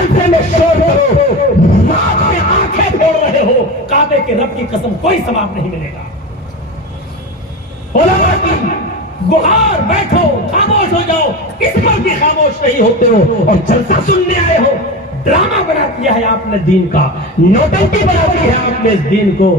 जलसे में शोर करो, रात में आंखें फोड़ रहे हो, काबे के रब की कसम कोई सवाब नहीं मिलेगा। उलमा की गुहार, बैठो, खामोश हो जाओ, इस पर भी खामोश नहीं होते हो और जलसा सुनने आए हो। ड्रामा बना दिया है आपने दीन का, नौटंकी बना दी है आपने इस दीन को।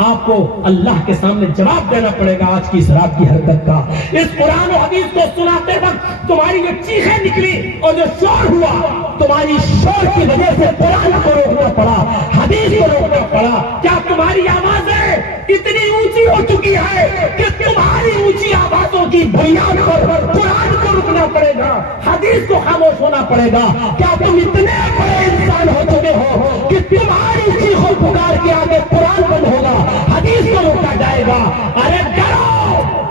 आपको अल्लाह के सामने जवाब देना पड़ेगा आज की इस रात की हरकत का। इस कुरान और हदीस को सुनाते वक्त तुम्हारी जो चीखें निकली और जो शोर हुआ, तुम्हारी शोर की वजह से कुरान को रोकना पड़ा, हदीस को रोकना पड़ा। क्या तुम्हारी आवाजें इतनी ऊंची हो चुकी है कि तुम्हारी ऊंची आवाजों की बुनियाद पर कुरान को रुकना पड़ेगा, हदीस को खामोश होना पड़ेगा? क्या तुम इतने बड़े इंसान हो चुके हो कि तुम्हारी चीखों पुकार के आगे कुरान बंद होगा, हदीस को रोका जाएगा? अरे डरो,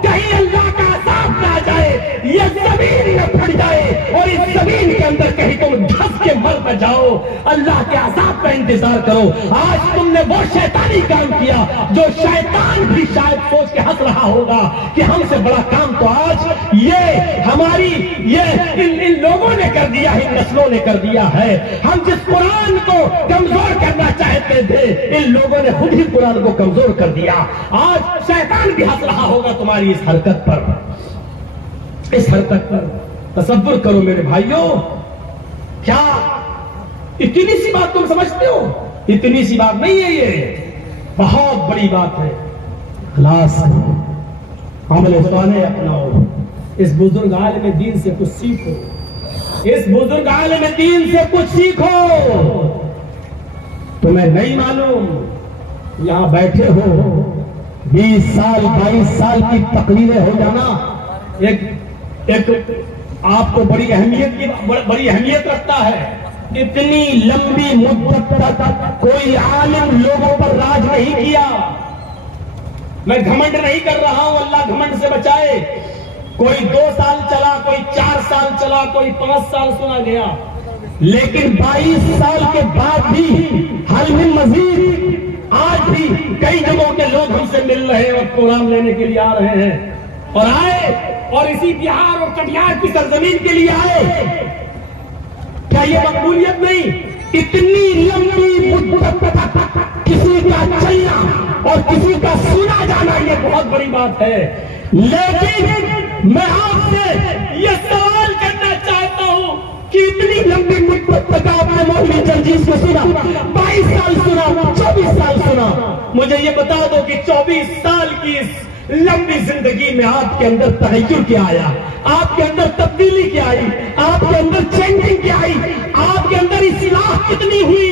कहीं अल्लाह का अज़ाब ना आ जाए, ये जमीन न फट जाए और इस जमीन के अंदर कहीं तुम धंस के मर न जाओ। अल्लाह के अज़ाब का इंतजार करो। आज तुमने वो शैतानी काम किया जो शैतान भी शायद सोच के हंस रहा होगा कि हमसे बड़ा काम तो आज ये हमारी इन लोगों ने कर दिया, इन नस्लों ने कर दिया है। हम जिस कुरान को कमजोर करना चाहते थे, इन लोगों ने खुद ही कुरान को कमजोर कर दिया। आज शैतान भी हंस रहा होगा तुम्हारी इस हरकत पर, इस हरकत पर। तसव्वुर करो मेरे भाइयों, क्या इतनी सी बात तुम समझते हो? इतनी सी बात नहीं है, ये बहुत बड़ी बात है। इखलास करो, अमल सालेह अपनाओ, इस बुजुर्ग आलिम दीन से कुछ सीखो, इस बुजुर्ग आलिम दीन से कुछ सीखो। तुम्हें नहीं मालूम, यहां बैठे हो 20 साल 22 साल की तकरीरें हो जाना एक आपको बड़ी अहमियत रखता है। इतनी लंबी मुद्दत तक कोई आलिम लोगों पर राज नहीं किया। मैं घमंड नहीं कर रहा हूं, अल्लाह घमंड से बचाए। कोई 2 साल चला, कोई 4 साल चला, कोई 5 साल सुना गया, लेकिन 22 साल के बाद भी हल में मजीद आज भी कई जगहों के लोग हमसे मिल रहे हैं और प्रोग्राम लेने के लिए आ रहे हैं और आए और इसी बिहार और कटिहार की सरजमीन के लिए आए। क्या ये मकबूलियत नहीं? इतनी लंबी मुद्दत तक किसी का चलना और किसी का सुना जाना ये बहुत बड़ी बात है। लेकिन मैं आपसे ये सवाल करना चाहता हूं कि इतनी लंबी मुद्दत तक आपने मौलवी जर्जीस को सुना, 22 साल सुना, 24 साल सुना। मुझे ये बता दो कि 24 साल की इस लंबी जिंदगी में आपके अंदर तगय्युर क्या आया, आपके अंदर तब्दीली क्या आई, आपके अंदर चेंजिंग क्या आई, आपके अंदर इस्लाह कितनी हुई,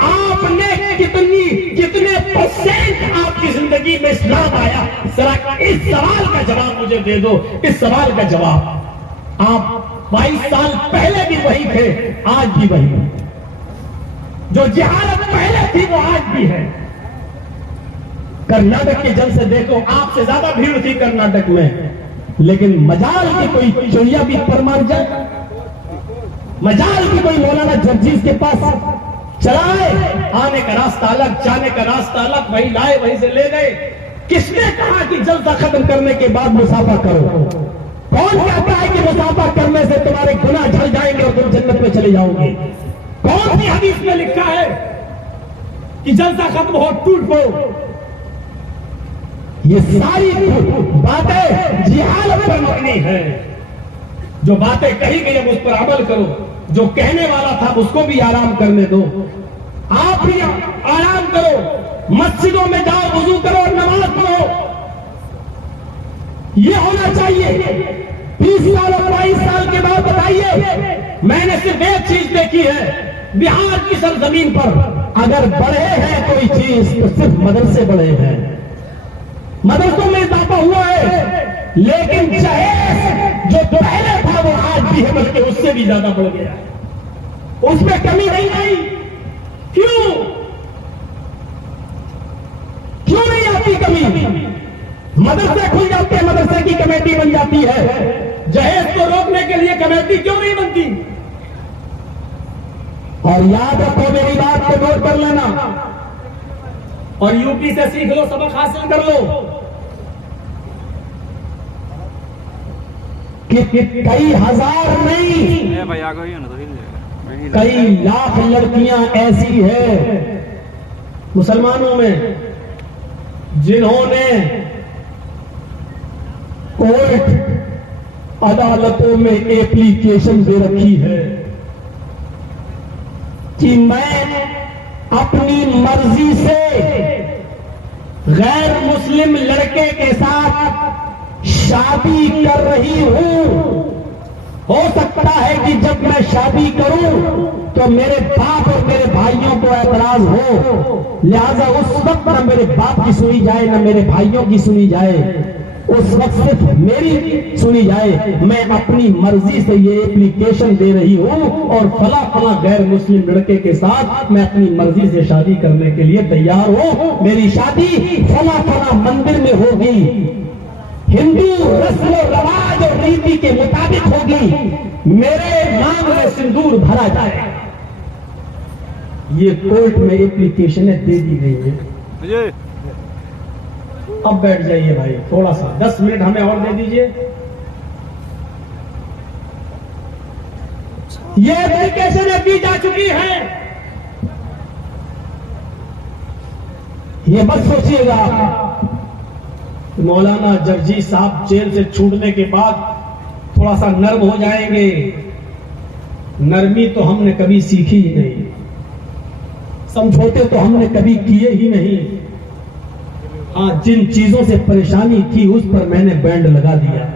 आपने कितने परसेंट आपकी जिंदगी में इस्लाम आया? जरा इस सवाल का जवाब मुझे दे दो, इस सवाल का जवाब। आप 22 साल पहले भी वही थे, आज भी वही है। जो जहालत पहले थी वो आज भी है। कर्नाटक के जलसे देखो, आपसे ज्यादा भीड़ थी कर्नाटक में, लेकिन मजाल की कोई चोरिया भी परमान जाए, मजाल की कोई मौलाना जर्जीस के पास चलाए, आने का रास्ता अलग, जाने का रास्ता अलग, वही लाए वहीं से ले गए। किसने कहा कि जलसा खत्म करने के बाद मुसाफा करो? कौन कहता है कि मुसाफा करने से तुम्हारे गुनाह झड़ जाएंगे और तुम जन्नत में चले जाओगे? कौन सी हदीस में लिखा है कि जलसा खत्म हो टूट पड़ो? ये सारी बातें जिहालत पर मबनी है। जो बातें कही गई अब उस पर अमल करो, जो कहने वाला था उसको भी आराम करने दो। आप भी आराम करो, मस्जिदों में जाओ, वुजू करो और नमाज पढ़ो। ये होना चाहिए। 20 साल और 22 साल के बाद बताइए, मैंने सिर्फ एक चीज देखी है बिहार की सरजमीन पर, अगर बढ़े हैं कोई चीज तो सिर्फ मदरसे बढ़े हैं, मदरसों में इजाफा हुआ है, लेकिन जहेज जो पहले था वो आज भी है, बल्कि उससे भी ज्यादा बढ़ गया है, उसमें कमी नहीं आई। क्यों नहीं आती कमी? मदरसे खुल जाते हैं, मदरसे की कमेटी बन जाती है, जहेज को रोकने के लिए कमेटी क्यों नहीं बनती? और याद रखो मेरी बात को नोट कर लेना और यूपी से सीख लो, सबक हासिल कर लो कि कई हजार नहीं, कई लाख लड़कियां ऐसी है मुसलमानों में जिन्होंने कोर्ट अदालतों में एप्लीकेशन दे रखी है कि मैं अपनी मर्जी से गैर मुस्लिम लड़के के साथ शादी कर रही हूं। हो सकता है कि जब मैं शादी करूं तो मेरे बाप और मेरे भाइयों को ऐतराज हो, लिहाजा उस वक्त न मेरे बाप की सुनी जाए न मेरे भाइयों की सुनी जाए, उस वक्त सिर्फ मेरी सुनी जाए। मैं अपनी मर्जी से ये एप्लीकेशन दे रही हूं और फला फला गैर मुस्लिम लड़के के साथ मैं अपनी मर्जी से शादी करने के लिए तैयार हूं। मेरी शादी फला फला मंदिर में होगी, हिंदू रस्म रवाज और रीति के मुताबिक होगी, मेरे नाम में सिंदूर भरा जाए। ये कोर्ट में एप्लीकेशनें दे दी गई है। अब बैठ जाइए भाई, थोड़ा सा 10 मिनट हमें और दे दीजिए। ये एप्लीकेशन दी जा चुकी है। ये मत सोचिएगा मौलाना जर्जी साहब जेल से छूटने के बाद थोड़ा सा नर्म हो जाएंगे। नरमी तो हमने कभी सीखी ही नहीं, समझौते तो हमने कभी किए ही नहीं। हाँ, जिन चीजों से परेशानी थी उस पर मैंने बैंड लगा दिया,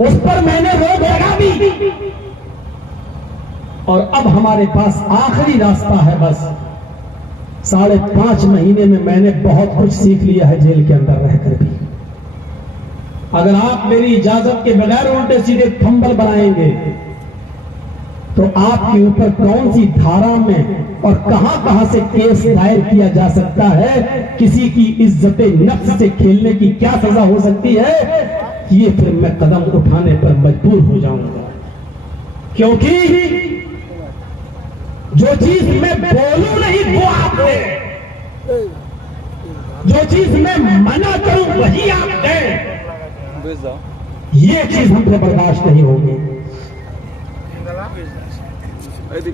उस पर मैंने रोक लगा दी। और अब हमारे पास आखिरी रास्ता है। बस 5.5 महीने में मैंने बहुत कुछ सीख लिया है जेल के अंदर रहकर भी। अगर आप मेरी इजाजत के बगैर उल्टे सीधे थंबल बनाएंगे तो आपके ऊपर कौन सी धारा में और कहां से केस दायर किया जा सकता है, किसी की इज्जत नफ्स से खेलने की क्या सजा हो सकती है, ये फिर मैं कदम उठाने पर मजबूर हो जाऊंगा। क्योंकि जो चीज मैं बोलूं नहीं वो आप दें, जो चीज मैं मना करूं वही आप दें, ये चीज हमसे बर्दाश्त नहीं होगी।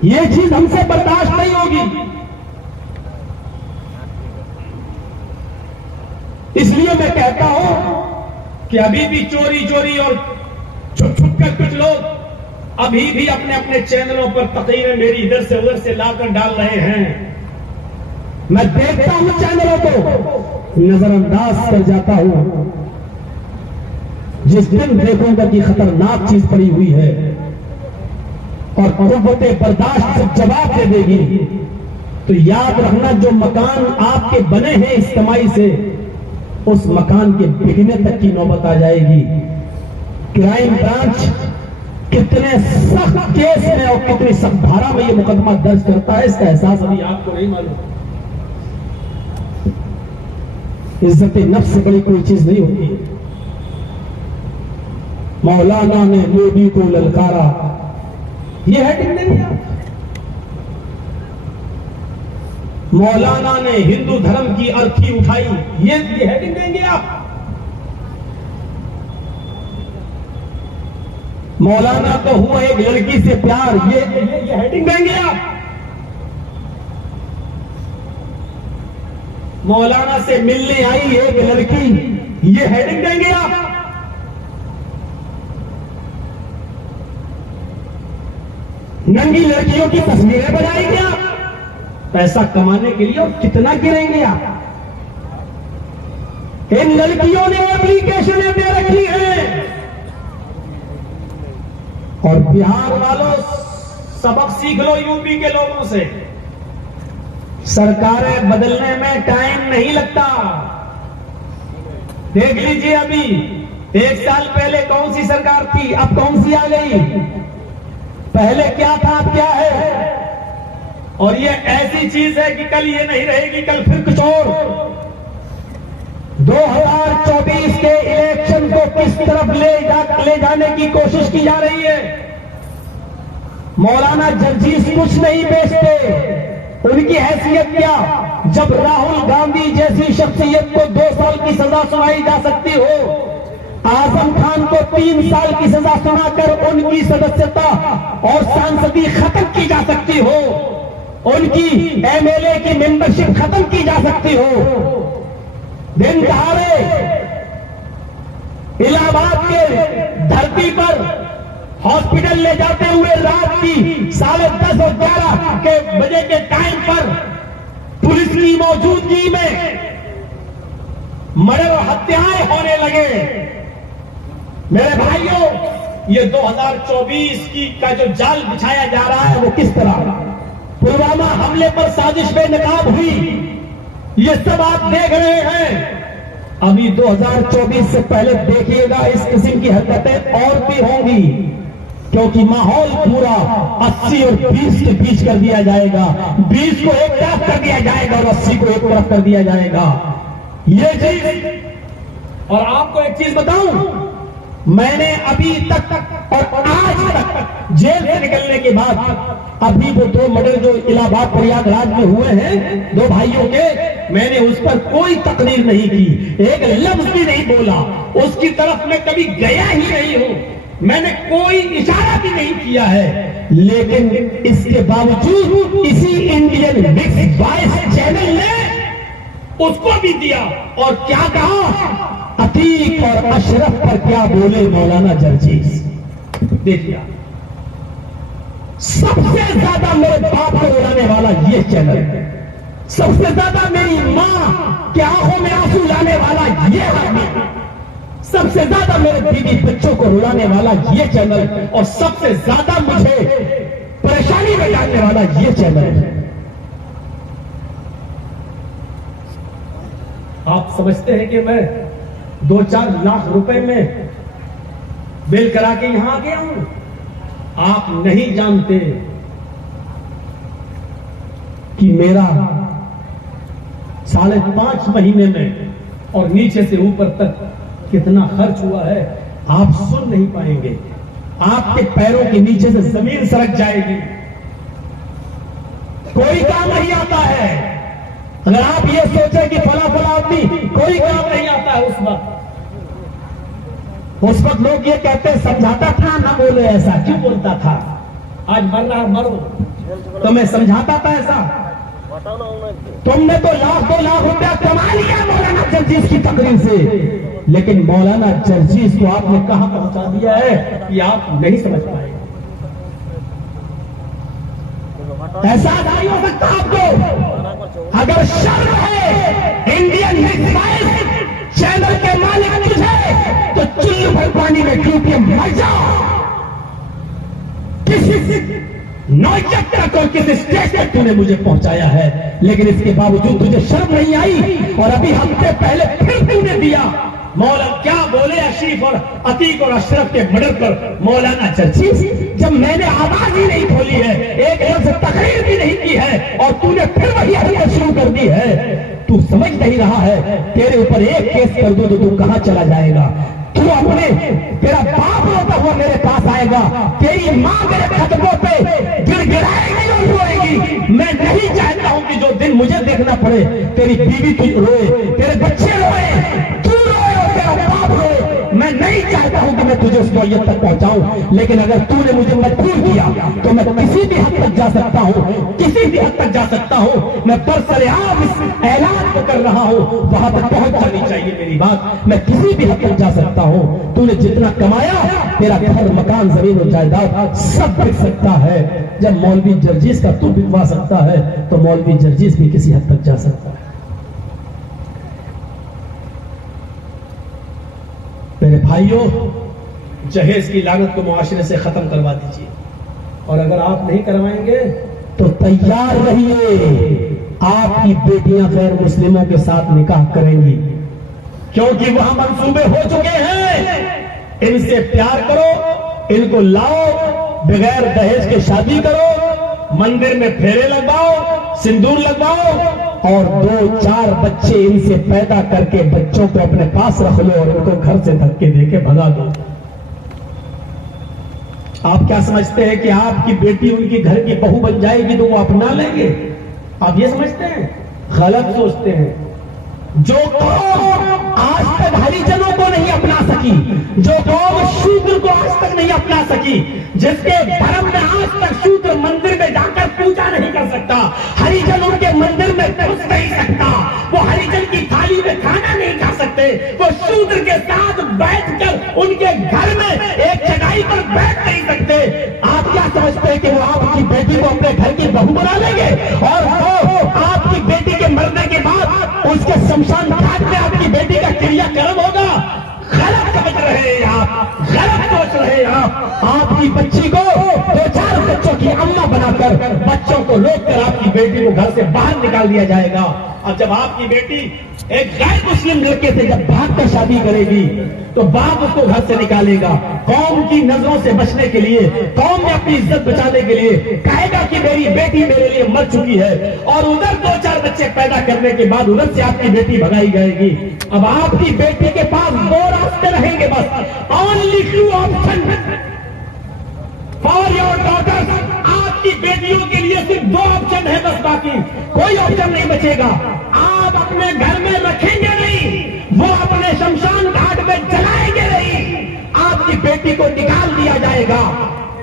ये चीज हमसे बर्दाश्त नहीं होगी। इसलिए मैं कहता हूं कि अभी भी चोरी चोरी और छुप छुप कर कुछ लोग अभी भी अपने अपने चैनलों पर तकरीरें मेरी इधर से उधर से लाकर डाल रहे हैं। मैं देखता हूं चैनलों को, नजरअंदाज कर जाता हूं। जिस दिन देखूंगा कि खतरनाक चीज पड़ी हुई है और कुव्वते बर्दाश्त से जवाब दे देगी, तो याद रखना जो मकान आपके बने हैं इस कमाई से, उस मकान के बिकने तक की नौबत आ जाएगी। क्राइम ब्रांच कितने सख्त केस में और कितनी सख्त धारा में ये मुकदमा दर्ज करता है, इसका एहसास अभी आपको नहीं मालूम। इज्जत नफ्स से बड़ी कोई चीज नहीं होती। मौलाना ने मोदी को ललकारा, ये हेडिंग देंगे आप? मौलाना ने हिंदू धर्म की अर्थी उठाई, ये हेडिंग देंगे आप? मौलाना तो हुआ एक लड़की से प्यार, ये हेडिंग देंगे आप? मौलाना से मिलने आई एक लड़की, ये हेडिंग देंगे आप? नंगी लड़कियों की तस्वीरें बनाएंगे आप पैसा कमाने के लिए, और कितना गिरेंगे आप? इन लड़कियों ने एप्लीकेशनें दे रखी हैं। और बिहार वालों सबक सीख लो यूपी के लोगों से, सरकारें बदलने में टाइम नहीं लगता। देख लीजिए अभी 1 साल पहले कौन सी सरकार थी, अब कौन सी आ गई, पहले क्या था अब क्या है। और ये ऐसी चीज है कि कल ये नहीं रहेगी, कल फिर कुछ और। 2024 के इलेक्शन को किस तरफ ले जाने की कोशिश की जा रही है। मौलाना जर्जीस कुछ नहीं बेचते, उनकी हैसियत क्या, जब राहुल गांधी जैसी शख्सियत को 2 साल की सजा सुनाई जा सकती हो, आजम खान को 3 साल की सजा सुनाकर उनकी सदस्यता और सांसदी खत्म की जा सकती हो, उनकी एमएलए की मेंबरशिप खत्म की जा सकती हो। दिन दहाड़े इलाहाबाद के धरती पर हॉस्पिटल ले जाते हुए रात की 10:30 और 11 के बजे के टाइम पर पुलिस की मौजूदगी में मर्डर और हत्याएं होने लगे। मेरे भाइयों, ये 2024 की का जो जाल बिछाया जा रहा है वो किस तरह पुलवामा हमले पर साजिश बेनकाब हुई, ये सब आप देख रहे हैं। अभी 2024 से पहले देखिएगा इस किस्म की हरकतें और भी होंगी, क्योंकि माहौल पूरा 80 और 20 के बीच कर दिया जाएगा, 20 को एक तरफ कर दिया जाएगा और 80 को एक तरफ कर दिया जाएगा। ये चीज, और आपको एक चीज बताऊं, मैंने अभी तक और आज तक जेल से निकलने के बाद अभी वो 2 मर्डर जो इलाहाबाद प्रयागराज में हुए हैं 2 भाइयों के, मैंने उस पर कोई तकरीर नहीं की, एक लफ्ज भी नहीं बोला, उसकी तरफ मैं कभी गया ही नहीं हूं, मैंने कोई इशारा भी नहीं किया है। लेकिन इसके बावजूद इसी इंडियन मिक्स वॉइस चैनल ने उसको भी दिया और क्या कहा, अतीक और अशरफ पर क्या बोले मौलाना जर्जीस। देखिए, सबसे ज्यादा मेरे बाप को रुलाने वाला ये चैनल, सबसे ज्यादा मेरी मां के आंखों में आंसू लाने वाला ये आदमी, सबसे ज्यादा मेरे बीवी बच्चों को रुलाने वाला ये चैनल, और सबसे ज्यादा मुझे परेशानी में डालने वाला ये चैनल। आप समझते हैं कि मैं 2-4 लाख रुपए में बिल करा के यहां आ गया हूं? आप नहीं जानते कि मेरा 5.5 महीने में और नीचे से ऊपर तक कितना खर्च हुआ है, आप सुन नहीं पाएंगे। आपके पैरों के नीचे से जमीन सरक जाएगी। कोई काम नहीं आता है। अगर आप ये सोचे कि फला फला आदमी कोई काम नहीं आता है, उस वक्त लोग ये कहते हैं समझाता था ना बोले ऐसा, क्यों बोलता था? आज मर रहा मरो, तो मैं समझाता था ऐसा? तुमने तो 1-2 लाख रुपया कमा लिया मौलाना जर्जीस की तकरीर से, लेकिन मौलाना जर्जीस को आपने कहां पहुंचा दिया है कि आप नहीं समझ पाए। ऐसा नहीं हो सकता आपको। अगर शर्म है इंडियन मिक्स वॉइस चैनल के मालिक तुझे, तो चुल्लू भर पानी में डूब के मर जाओ। किसी नौजत तक और किसी स्टेज तक तूने मुझे पहुंचाया है, लेकिन इसके बावजूद तुझे शर्म नहीं आई। और अभी हफ्ते पहले फिर तूने दिया। मौला क्या बोले अशीफ और अतीक और अशरफ के मर्डर पर मौलाना जर्जीस, जब मैंने आवाज ही नहीं खोली है, एक लफ्ज तकरीर भी नहीं की है, और तूने फिर वही हरकत शुरू कर दी है। तू समझ नहीं रहा है, तेरे ऊपर एक केस कर दो तो तू कहां चला जाएगा? तू अपने, तेरा बाप रोता हुआ मेरे पास आएगा, तेरी मां मेरे खतरों पे गिड़गिड़ाएगी और रोएगी। मैं नहीं चाहता हूं कि जो दिन मुझे देखना पड़े, तेरी बीवी तुझ रोए, तेरे बच्चे रोए, तू रोए और तेरा बाप रोए। मैं नहीं चाहता हूं कि मैं तुझे उस नौयत तक पहुंचाऊं, लेकिन अगर तूने मुझे मजबूर किया तो मैं किसी भी हद तक जा सकता हूं, किसी भी हद तक जा सकता हूं। मैं बरसरेआम इस ऐलान को कर रहा हूं, वहां तक पहुंच जानी चाहिए मेरी बात। मैं किसी भी हद तक जा सकता हूं। तूने जितना कमाया, तेरा घर, मकान, जमीन और जायदाद सब बिक सकता है। जब मौलवी जर्जीस का तू बिकवा सकता है, तो मौलवी जर्जीस भी किसी हद तक जा सकता है। मेरे भाइयों, जहेज की लानत को मुआशरे से खत्म करवा दीजिए, और अगर आप नहीं करवाएंगे तो तैयार रहिए, आपकी बेटियां गैर मुस्लिमों के साथ निकाह करेंगी, क्योंकि वहां मंसूबे हो चुके हैं। इनसे प्यार करो, इनको लाओ, बगैर दहेज के शादी करो, मंदिर में फेरे लगवाओ, सिंदूर लगवाओ, और 2-4 बच्चे इनसे पैदा करके बच्चों को अपने पास रख लो और उनको घर से धक्के देके भगा दो। आप क्या समझते हैं कि आपकी बेटी उनकी घर की बहू बन जाएगी तो वो अपना लेंगे? आप ये समझते हैं? गलत सोचते हैं। जो कौम आज तक हरिजनों को नहीं अपना सकी, जो कौम शूद्र को आज तक नहीं अपना सकी, जिसके धर्म में आज तक शूद्र मंदिर में जाकर पूजा नहीं कर सकता, हरिजन उनके मंदिर में घुस नहीं सकता, वो हरिजन की थाली में खाना नहीं खा सकते, वो शूद्र के साथ बैठकर उनके घर में एक चटाई पर बैठ नहीं सकते। आप क्या समझते हैं कि वो आपकी बेटी को अपने घर की बहू बना लेंगे और वो आपकी बेटी के मरने के बाद उसके शमशान घाट में आपकी बेटी का क्रियाक्रम होगा? गलत समझ रहे हैं आप, गलत सोच रहे हैं आप। आपकी बच्ची को 2-4 बच्चों की अम्मा बनाकर बच्चों को रोककर आपकी बेटी को घर से बाहर निकाल दिया जाएगा। अब जब आपकी बेटी एक गैर मुस्लिम लड़के से जब भागकर शादी करेगी तो बाप उसको घर से निकालेगा। कौम की नजरों से बचने के लिए, कौम में अपनी इज्जत बचाने के लिए कहेगा कि मेरी बेटी मेरे लिए मर चुकी है, और उधर 2-4 बच्चे पैदा करने के बाद उधर से आपकी बेटी भगाई जाएगी। अब आपकी बेटी के पास 2 रास्ते रहेंगे बस, only 2 option for your daughters. आपकी बेटियों के लिए सिर्फ 2 ऑप्शन है बस, बाकी कोई ऑप्शन नहीं बचेगा। आप अपने घर में रखेंगे नहीं, वो अपने शमशान घाट में जलाएंगे नहीं, आपकी बेटी को निकाल दिया जाएगा।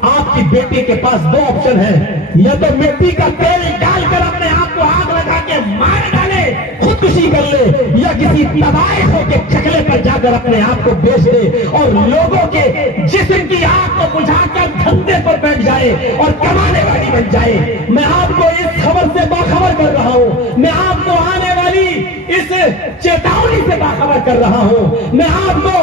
आपकी बेटी के पास 2 ऑप्शन है, या तो मिट्टी का तेल डालकर अपने आप को आग लगा के मार डाले, खुदकुशी कर ले, या किसी तबाही के चकले पर जाकर अपने आप को बेच दे और लोगों के जिस्म की आग को बुझाकर धंधे पर बैठ जाए और कमाने वाली बन जाए। मैं आपको इस खबर से बाखबर कर रहा हूं, मैं आपको आने वाली इस चेतावनी से बाखबर कर रहा हूं, मैं आपको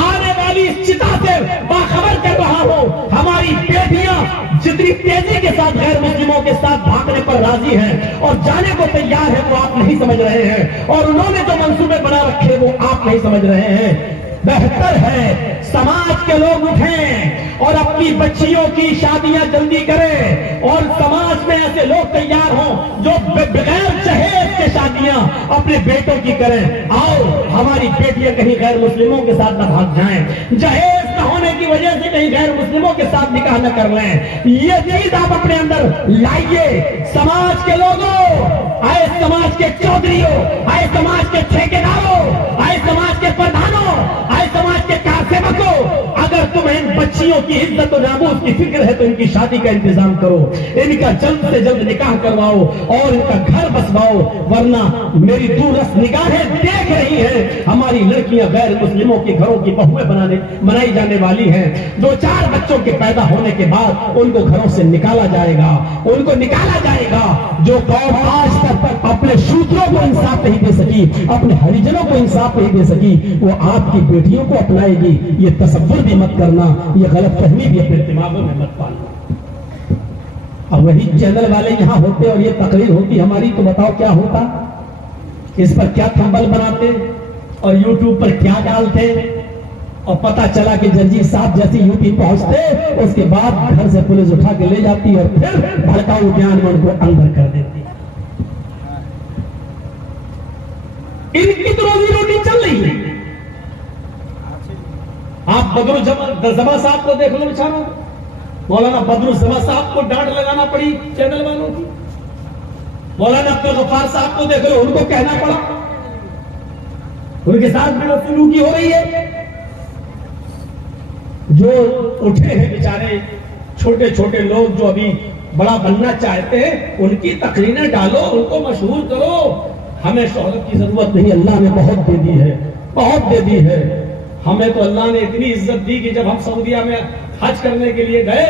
आने वाली इस चिता से बाखबर कर रहा हूं। हमारी बेटियां जितनी तेजी के साथ गैर मुस्लिमों के साथ भागने पर राजी हैं और जाने को तैयार है, वो आप नहीं समझ रहे हैं, और उन्होंने जो मंसूबे बना रखे वो आप नहीं समझ रहे हैं। बेहतर है समाज के लोग उठें और अपनी बच्चियों की शादियां जल्दी करें, और समाज में ऐसे लोग तैयार हों जो बगैर जहेज के शादियां अपने बेटों की करें। आओ हमारी बेटियां कहीं गैर मुस्लिमों के साथ न भाग जाएं, जहेज न होने की वजह से कहीं गैर मुस्लिमों के साथ निकाह न कर लें। ये चीज आप अपने अंदर लाइए। समाज के लोगों, आए समाज के चौधरियों, आए समाज के ठेकेदारों, आए समाज के प्रधानों, आए समाज के कारसेवकों, अगर तुम्हें इन बच्चियों की इज्जत और नामूस की फिक्र है तो इनकी शादी का इंतजाम करो, इनका जल्द से जल्द निकाह करवाओ और इनका घर बसवाओ, वरना मेरी दूरस्थ निगाहें देख रही हैं हमारी लड़कियां गैर मुस्लिमों के घरों की बहुएं बनाई जाने वाली हैं। 2-4 बच्चों के पैदा होने के बाद उनको घरों से निकाला जाएगा, उनको निकाला जाएगा। जो कौम आज तक अपने शूद्रों को इंसाफ नहीं दे सकी, अपने हरिजनों को इंसाफ नहीं दे सकी, वो आपकी बेटियों को अपनाएगी। ये तसव्वुर भी मत करना, ये गलतफहमी भी अपने दिमागों में मत पालना। अब वही चैनल वाले यहाँ होते और ये तकरीर होती हमारी, तो बताओ क्या होता? इस पर क्या थंबल बनाते और यूट्यूब पर क्या डालते, और पता चला कि जंजीर साहब जैसे यूपी पहुंचते, उसके बाद घर से पुलिस उठा के ले जाती और फिर भड़काऊ बयान में उनको अंदर कर देती। इनकी तो रोजी रोटी चल रही है। आप बदरुज्जमा साहब को देख लो, बेचारा मौलाना बदरुज्जमा साहब को डांट लगाना पड़ी चैनल वालों की। मौलाना अब्दुल गफ्फार साहब को देख लो, उनको कहना पड़ा, उनके साथ भी बदसलूकी हो रही है। जो उठे हैं बेचारे छोटे छोटे लोग जो अभी बड़ा बनना चाहते हैं, उनकी तकरीरें डालो, उनको मशहूर करो। हमें शोहरत की जरूरत नहीं, अल्लाह ने बहुत दे दी है, बहुत दे दी है। हमें तो अल्लाह ने इतनी इज्जत दी कि जब हम सऊदिया में हज करने के लिए गए,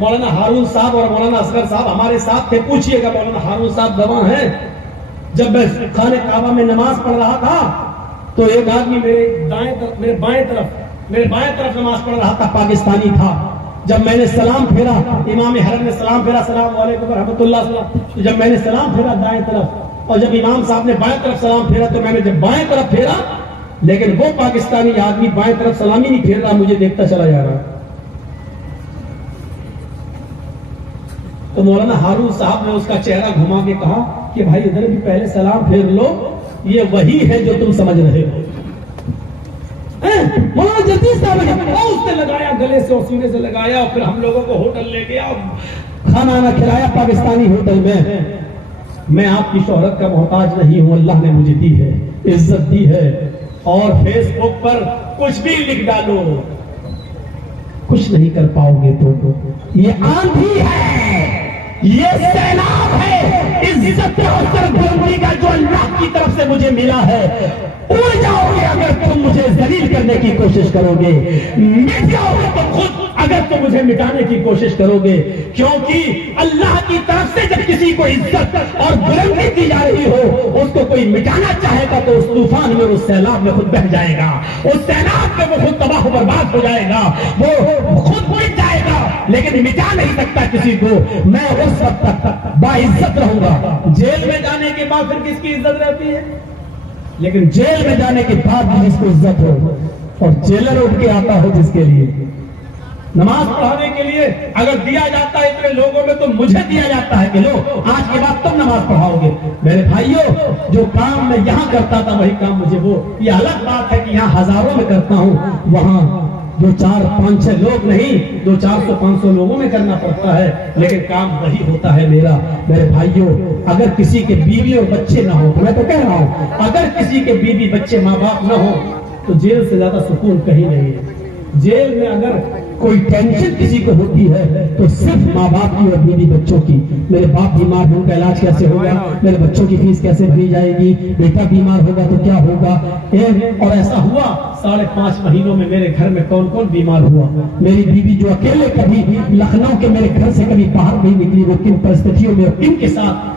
मौलाना हारून साहब और मौलाना असगर साहब हमारे साथ थे। पूछिएगा, मौलाना हारून साहब गवाह हैं। जब मैं खाने काबा में नमाज पढ़ रहा था तो एक आदमी मेरे बाएं तरफ नमाज पढ़ रहा था, पाकिस्तानी था। जब मैंने सलाम फेरा, इमाम हरम ने सलाम फेरा, सलाम वालेकुम रहमतुल्लाह सलाम। जब मैंने सलाम फेरा दाएं तरफ, और जब इमाम साहब ने बाएं तरफ सलाम फेरा, तो मैंने जब बाएं तरफ फेरा, लेकिन वो पाकिस्तानी आदमी बाएं तरफ सलामी नहीं फेर रहा, मुझे देखता चला जा रहा। तो मौलाना हारून साहब ने उसका चेहरा घुमा के कहा कि भाई इधर भी पहले सलाम फेर लो, ये वही है जो तुम समझ रहे हो। मौलाना जतीश साहब ने उसने लगाया, गले से और सीने से लगाया, और फिर हम लोगों को होटल ले गया और खाना आना खिलाया पाकिस्तानी होटल में। मैं आपकी शोहरत का मोहताज नहीं हूं, अल्लाह ने मुझे दी है, इज्जत दी है। और फेसबुक पर कुछ भी लिख डालो, कुछ नहीं कर पाओगे। तो ये आंधी है, ये सैलाब है इज्जत और सरबुलंदी का जो अल्लाह की तरफ से मुझे मिला है। उड़ जाओगे अगर तुम मुझे जलील करने की कोशिश करोगे, मिट जाओगे तो खुद अगर तुम मुझे मिटाने की कोशिश करोगे। क्योंकि अल्लाह की तरफ से जब किसी को इज्जत और बुलंदी दी जा रही हो, उसको कोई मिटाना चाहेगा तो उस तूफान में, उस सैलाब में खुद बह जाएगा, उस सैलाब में वो खुद तबाह बर्बाद हो जाएगा, वो खुद मिट जाएगा, लेकिन मिटा नहीं सकता किसी को। मैं उस वक्त तक बाइज्जत रहूंगा। जेल में जाने के बाद फिर किसकी इज्जत रहती है? लेकिन जेल में जाने के बाद भी जिसको इज्जत हो और जेलर उठ के आता हो जिसके लिए, नमाज पढ़ाने के लिए अगर दिया जाता है इतने लोगों में, तो मुझे दिया जाता है कि लो आज के बाद तुम नमाज पढ़ाओगे। मेरे भाइयों, जो काम मैं यहाँ करता था वही काम मुझे ये अलग बात है कि यहाँ हजारों में करता हूँ, वहां जो 4, 5, 6 लोग नहीं, 200, 400, 500 लोगों में करना पड़ता है, लेकिन काम वही होता है मेरा। मेरे भाइयों, अगर किसी के बीवी और बच्चे ना हो, तो मैं तो कह रहा हूं, अगर किसी के बीवी बच्चे माँ बाप ना हो तो जेल से ज्यादा सुकून कहीं नहीं है। जेल में अगर कोई टेंशन किसी को होती है तो सिर्फ माँ बाप की और बीवी बच्चों की। मेरे बाप बीमार हो, उनका इलाज कैसे होगा, मेरे बच्चों की फीस कैसे भरी जाएगी, बेटा बीमार होगा तो क्या होगा। और ऐसा हुआ 5.5 महीनों में मेरे घर में कौन कौन बीमार हुआ। मेरी बीवी जो अकेले कभी लखनऊ के मेरे घर से कभी बाहर नहीं निकली, वो किन परिस्थितियों में, किन के साथ,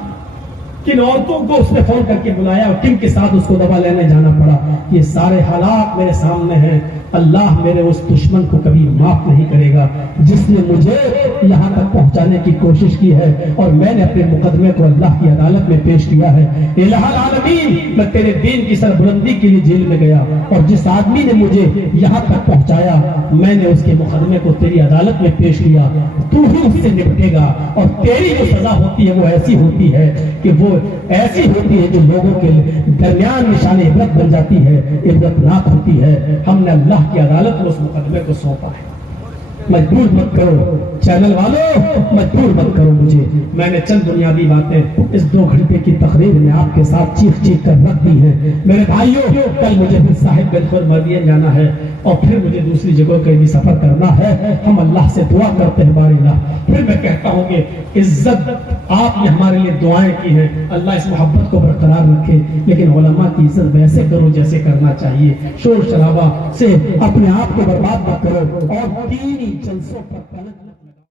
किन औरतों को उसने फोन करके बुलाया और किन के साथ उसको दवा लेने जाना पड़ा, ये सारे हालात मेरे सामने हैं। अल्लाह मेरे उस दुश्मन को कभी माफ नहीं करेगा जिसने मुझे यहाँ तक पहुँचाने की कोशिश की है, और मैंने अपने मुकदमे को अल्लाह की अदालत में पेश किया है। इलाहुल आलमीन, मैं तेरे दीन की सरबुलंदी के लिए जेल में गया, और जिस आदमी ने मुझे यहाँ तक पहुँचाया, मैंने उसके मुकदमे को तेरी अदालत में पेश किया। तू ही उससे निपटेगा, और तेरी जो सजा होती है वो ऐसी होती है कि वो ऐसी होती है जो लोगों के दरमियान निशान इबरत बन जाती है, इबरतनाक होती है। हमने अल्लाह की अदालत में उस मुकदमे को सौंपा है। मजबूर मत करो चैनल वालों, मजबूर मत करो मुझे। मैंने चंद बुनियादी बातें इस 2 घंटे की तकरीर में आपके साथ चीख चीख कर रख दी है। मेरे भाइयों, कल मुझे फिर साहिब बिल्कुल मदीना जाना है, और फिर मुझे दूसरी जगह के भी सफर करना है। हम अल्लाह से दुआ करते हैं, बारी अल्लाह, फिर मैं कहता हूँ कि इज्जत आपने हमारे लिए दुआएं की हैं, अल्लाह इस मोहब्बत को बरकरार रखे, लेकिन उलमा की इज्जत वैसे करो जैसे करना चाहिए। शोर शराबा से अपने आप को बर्बाद मत करो, और दीनी जलसों पर